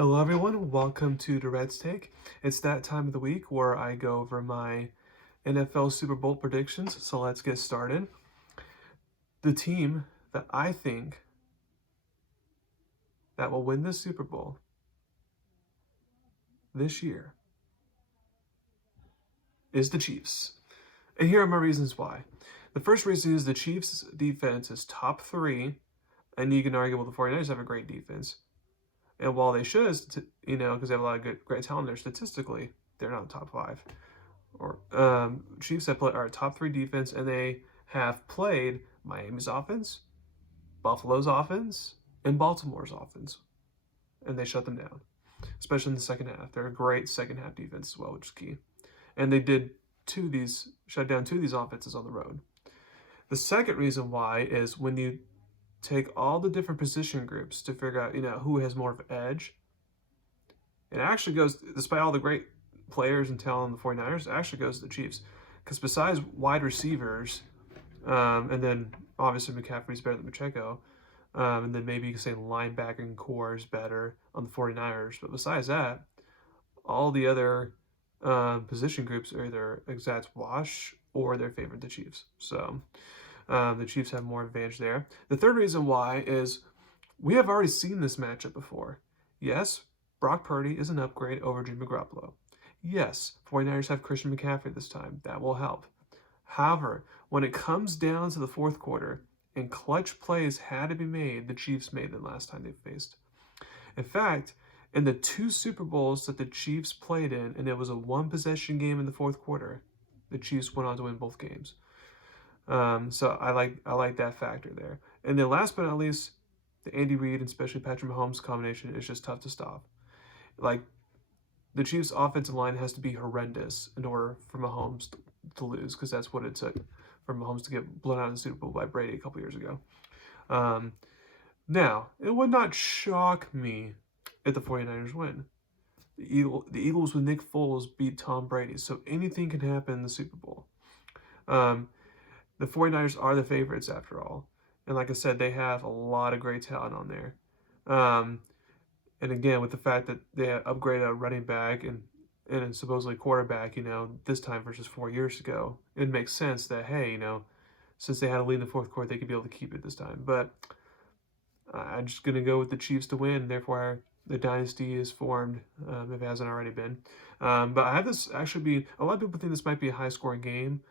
Hello everyone, welcome to Durrett's Take. It's that time of the week where I go over my NFL Super Bowl predictions, so let's get started. The team that I think that will win the Super Bowl this year is the Chiefs. And here are my reasons why. The first reason is the Chiefs' defense is top three, and you can argue, well, the 49ers have a great defense. And while they should, because they have a lot of great talent there statistically, they're not top five. Chiefs have played our top three defense, and they have played Miami's offense, Buffalo's offense, and Baltimore's offense, and they shut them down, especially in the second half. They're a great second half defense as well, which is key. And they did shut down two of these offenses on the road. The second reason why is when you take all the different position groups to figure out, who has more of an edge, it actually goes, despite all the great players and talent on the 49ers, it actually goes to the Chiefs. Because besides wide receivers, and then obviously McCaffrey's better than Pacheco, and then maybe you can say linebacking core is better on the 49ers. But besides that, all the other position groups are either exact wash or they're favored the Chiefs. So the Chiefs have more advantage there. The third reason why is we have already seen this matchup before. Yes, Brock Purdy is an upgrade over Jimmy Garoppolo. Yes, 49ers have Christian McCaffrey this time. That will help. However, when it comes down to the fourth quarter and clutch plays had to be made, the Chiefs made them last time they faced. In fact, in the two Super Bowls that the Chiefs played in, and it was a one-possession game in the fourth quarter, the Chiefs went on to win both games. So I like that factor there. And then last but not least, the Andy Reid and especially Patrick Mahomes combination is just tough to stop. Like, the Chiefs' offensive line has to be horrendous in order for Mahomes to lose, because that's what it took for Mahomes to get blown out in the Super Bowl by Brady a couple years ago. Now, it would not shock me if the 49ers win. The Eagles with Nick Foles beat Tom Brady, so anything can happen in the Super Bowl. The 49ers are the favorites after all. And like I said, they have a lot of great talent on there. And again, with the fact that they upgraded a running back and supposedly quarterback, this time versus 4 years ago, it makes sense that, hey, since they had a lead in the fourth quarter, they could be able to keep it this time. But I'm just going to go with the Chiefs to win. Therefore, the dynasty is formed, if it hasn't already been. But I have this actually be, a lot of people think this might be a high-scoring game,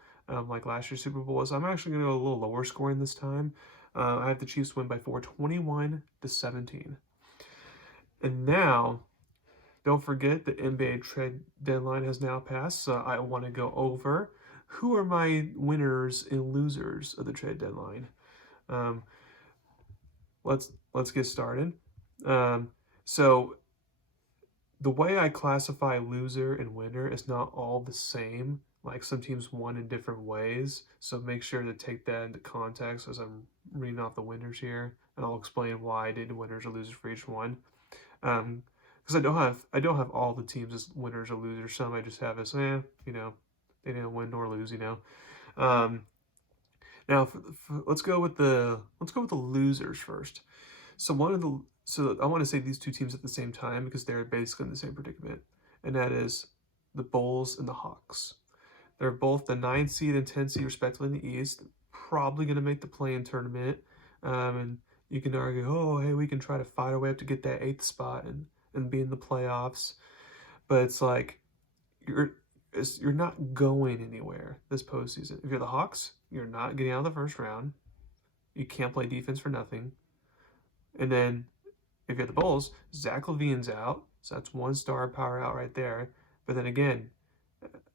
like last year's Super Bowl was. I'm actually going to go a little lower scoring this time. I have the Chiefs win by 21-17. And now, don't forget the NBA trade deadline has now passed, so I want to go over who are my winners and losers of the trade deadline. Um, let's get started. So the way I classify loser and winner is not all the same. Like, some teams won in different ways, so make sure to take that into context as I'm reading off the winners here, and I'll explain why I did winners or losers for each one. Because I don't have all the teams as winners or losers. Some I just have as they didn't win nor lose. Now let's go with the losers first. So I want to say these two teams at the same time because they're basically in the same predicament, and that is the Bulls and the Hawks. They're both the 9 seed and 10 seed respectively in the East. Probably going to make the play-in tournament, and you can argue, oh, hey, we can try to fight our way up to get that 8th spot and be in the playoffs. But it's like, you're not going anywhere this postseason. If you're the Hawks, you're not getting out of the first round. You can't play defense for nothing. And then if you're the Bulls, Zach LaVine's out. So that's one star power out right there. But then again,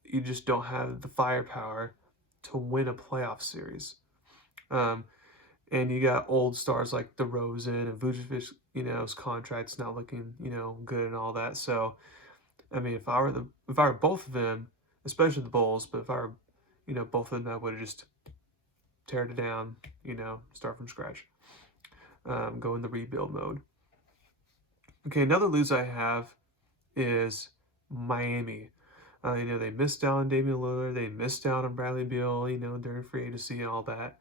you just don't have the firepower to win a playoff series. And you got old stars like DeRozan and Vucevic, his contract's not looking, good and all that. So, I mean, if I were both of them, especially the Bulls, but if I were, both of them, I would have just teared it down, start from scratch, go in the rebuild mode. Okay, another lose I have is Miami. They missed out on Damian Lillard, they missed out on Bradley Beal, during free agency and all that.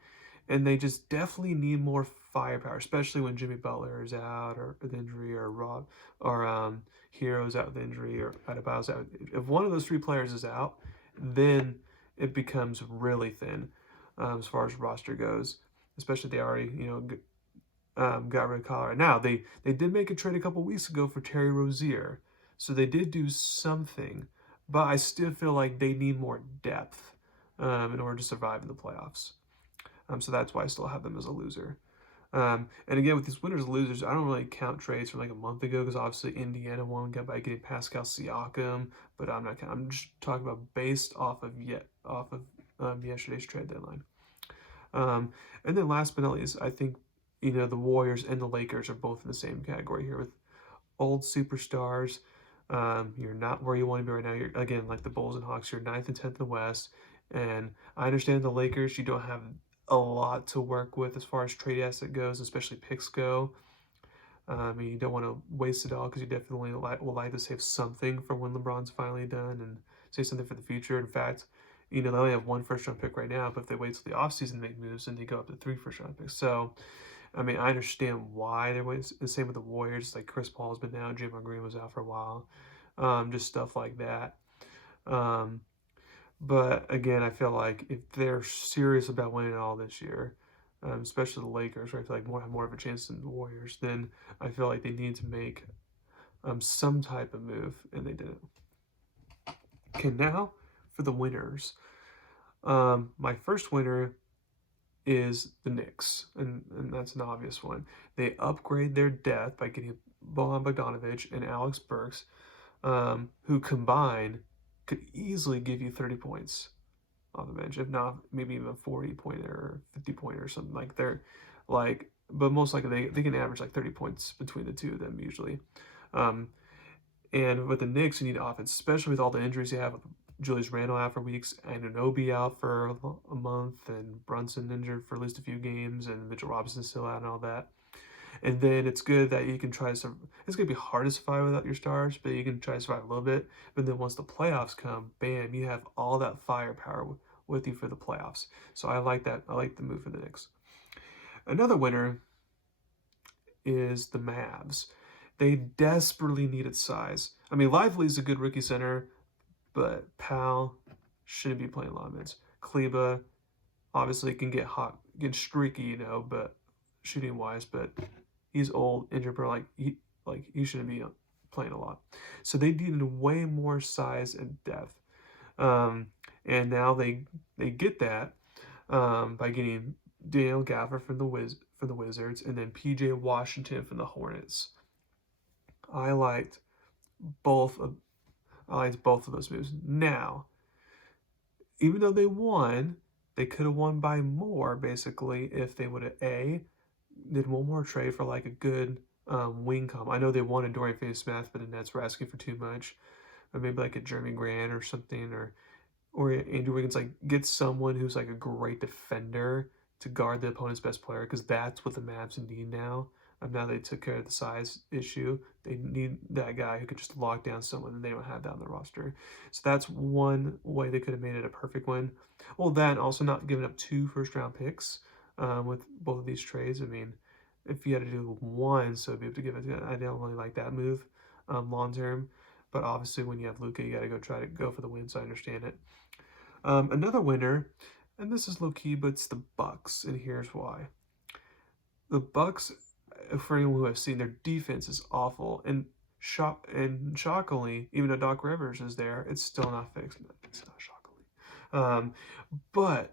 and they just definitely need more firepower, especially when Jimmy Butler is out or with injury, or Rob or Hero's out with injury, or Adebayo's out. If one of those three players is out, then it becomes really thin as far as roster goes. Especially they already got rid of Colorado. Now they did make a trade a couple weeks ago for Terry Rozier, so they did do something, but I still feel like they need more depth in order to survive in the playoffs. So that's why I still have them as a loser. And again, with these winners and losers, I don't really count trades from like a month ago because obviously Indiana won by getting Pascal Siakam, but I'm not. I'm just talking about based off of yesterday's trade deadline. Um, and then last but not least, I think the Warriors and the Lakers are both in the same category here with old superstars. You're not where you want to be right now. You're again like the Bulls and Hawks. You're ninth and 10th in the West, and I understand the Lakers. You don't have a lot to work with as far as trade asset goes, especially picks go. And you don't want to waste it all because you definitely will like to save something for when LeBron's finally done and save something for the future. In fact, they only have one first round pick right now, but if they wait till the offseason to make moves, then they go up to 3 first round picks. So, I mean, I understand why they're waiting. The same with the Warriors. Like Chris Paul's been out, Draymond Green was out for a while, just stuff like that. Um, but again, I feel like if they're serious about winning it all this year, especially the Lakers, where I feel like have more of a chance than the Warriors, then I feel like they need to make some type of move, and they didn't. Okay, now for the winners. My first winner is the Knicks, and that's an obvious one. They upgrade their depth by getting Bojan Bogdanovic and Alex Burks, who combined could easily give you 30 points on the bench, if not maybe even 40 pointer or 50 pointer or something. Like they're like, but most likely they can average like 30 points between the two of them usually. And with the Knicks, you need offense, especially with all the injuries you have with Julius Randle out for weeks, and Anunoby out for a month, and Brunson injured for at least a few games, and Mitchell Robinson still out and all that. And then it's good that you can try to survive. It's going to be hard to survive without your stars, but you can try to survive a little bit. But then once the playoffs come, bam, you have all that firepower with you for the playoffs. So I like that. I like the move for the Knicks. Another winner is the Mavs. They desperately needed size. I mean, Lively's a good rookie center, but Powell shouldn't be playing a lot of minutes. Kleba obviously can get hot, get streaky, but shooting wise, but he's old, injured, but he shouldn't be playing a lot. So they needed way more size and depth, and now they get that by getting Daniel Gaffer from the Wizards, and then PJ Washington from the Hornets. I liked both of those moves. Now, even though they won, they could have won by more basically if they would have did one more trade for like a good wing comp. I know they wanted Dorian Finney-Smith, but the Nets were asking for too much. Or maybe like a Jeremy Grant or something, or Andrew Wiggins, like get someone who's like a great defender to guard the opponent's best player, because that's what the Mavs need now. Now they took care of the size issue. They need that guy who could just lock down someone, and they don't have that on the roster. So that's one way they could have made it a perfect win. Well, then also not giving up 2 first-round picks with both of these trades. I mean, if you had to do one, so be able to give it, I don't really like that move long term. But obviously, when you have Luka, you got to try to go for the win. So I understand it. Another winner, and this is low key, but it's the Bucks, and here's why. The Bucks, for anyone who has seen, their defense is awful, and shockingly, even though Doc Rivers is there, it's still not fixed. It's not shockingly, but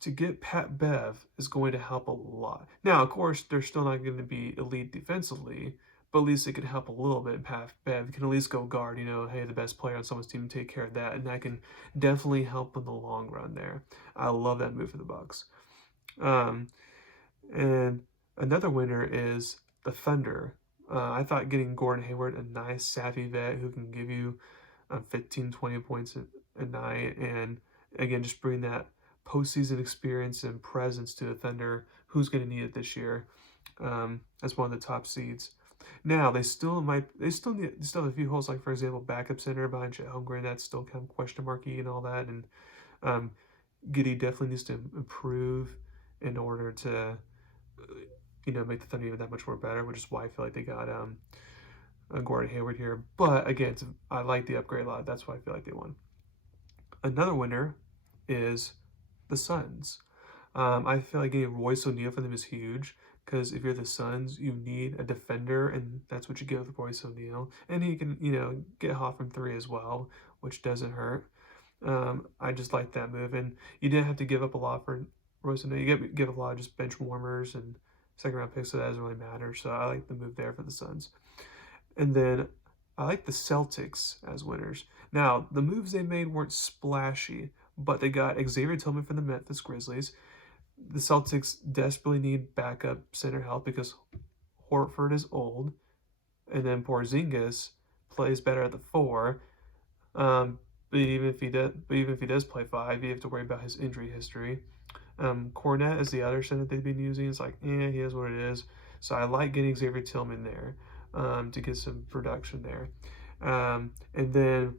to get Pat Bev is going to help a lot. Now, of course, they're still not going to be elite defensively, but at least it could help a little bit. Pat Bev can at least go guard, hey, the best player on someone's team, take care of that, and that can definitely help in the long run there. I love that move for the Bucks. And another winner is the Thunder. I thought getting Gordon Hayward, a nice, savvy vet who can give you 15, 20 points a night, and again, just bring that postseason experience and presence to the Thunder, who's going to need it this year as one of the top seeds. Now they still have a few holes, like for example, backup center behind Chet Holmgren. That's still kind of question marky and all that, and Giddey definitely needs to improve in order to, make the Thunder even that much more better, which is why I feel like they got Gordon Hayward here. But again, I like the upgrade a lot. That's why I feel like they won. Another winner is the Suns. I feel like getting Royce O'Neal for them is huge because if you're the Suns, you need a defender, and that's what you get with Royce O'Neal. And he can, get hot from three as well, which doesn't hurt. I just like that move, and you didn't have to give up a lot for Royce O'Neal. You give up a lot of just bench warmers and second round picks, so that doesn't really matter. So I like the move there for the Suns. And then I like the Celtics as winners. Now, the moves they made weren't splashy, but they got Xavier Tillman from the Memphis Grizzlies. The Celtics desperately need backup center help because Horford is old, and then Porzingis plays better at the four. But even if he does play five, you have to worry about his injury history. Cornette is the other center they've been using. It's like, he is what it is. So I like getting Xavier Tillman there to get some production there. And then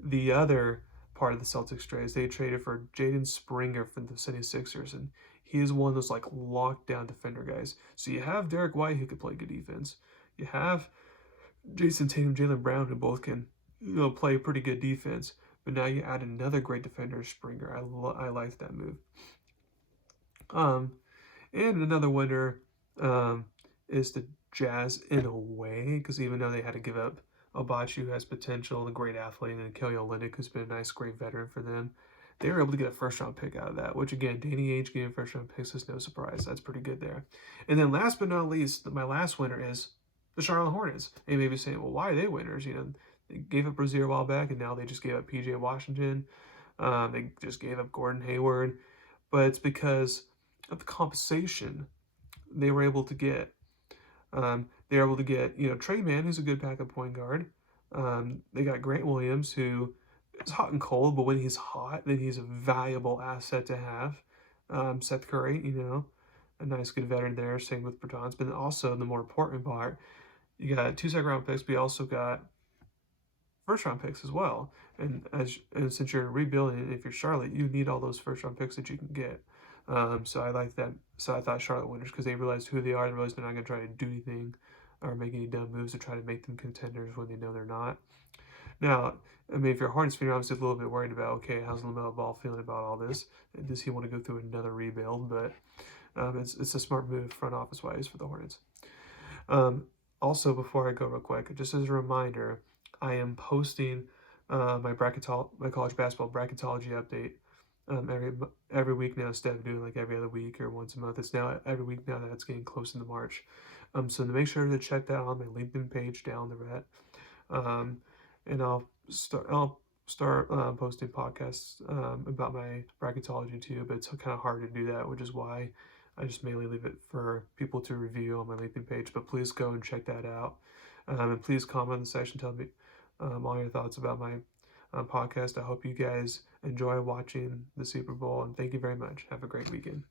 the other part of the Celtics trade is they traded for Jaden Springer from the 76ers, and he is one of those like lockdown defender guys. So you have Derek White who can play good defense. You have Jason Tatum, Jaylen Brown who both can play pretty good defense. But now you add another great defender, Springer. I like that move. And another winner is the Jazz in a way, because even though they had to give up Obachi, who has potential, a great athlete, and Kelly Olynyk, who's been a nice, great veteran for them, they were able to get a first-round pick out of that, which, again, Danny Ainge getting first-round picks is no surprise. That's pretty good there. And then last but not least, my last winner is the Charlotte Hornets. And you may be saying, well, why are they winners? They gave up Brazier a while back, and now they just gave up P.J. Washington. They just gave up Gordon Hayward. But it's because of the compensation they were able to get. They were able to get, Trey Mann, who's a good backup point guard. They got Grant Williams, who is hot and cold, but when he's hot, then he's a valuable asset to have. Seth Curry, a nice, good veteran there. Same with Bertans. But also, the more important part, you got 2 second-round picks, but you also got first-round picks as well. And since you're rebuilding, if you're Charlotte, you need all those first-round picks that you can get. So I like that. So I thought Charlotte winners because they realized who they are. They realized they're not going to try to do anything or make any dumb moves to try to make them contenders when they know they're not. Now, if you're a Hornets fan, you're obviously a little bit worried about, okay, how's LaMelo Ball feeling about all this? Does he want to go through another rebuild? But it's a smart move front office wise for the Hornets. Also, before I go real quick, just as a reminder, I am posting my college basketball bracketology update every week now, instead of doing like every other week or once a month. It's now every week now that it's getting close into March. So to make sure to check that on my LinkedIn page down the red. And I'll start posting podcasts about my bracketology too, but it's kind of hard to do that, which is why I just mainly leave it for people to review on my LinkedIn page. But please go and check that out. And please comment in the section, tell me all your thoughts about my podcast. I hope you guys enjoy watching the Super Bowl, and thank you very much. Have a great weekend.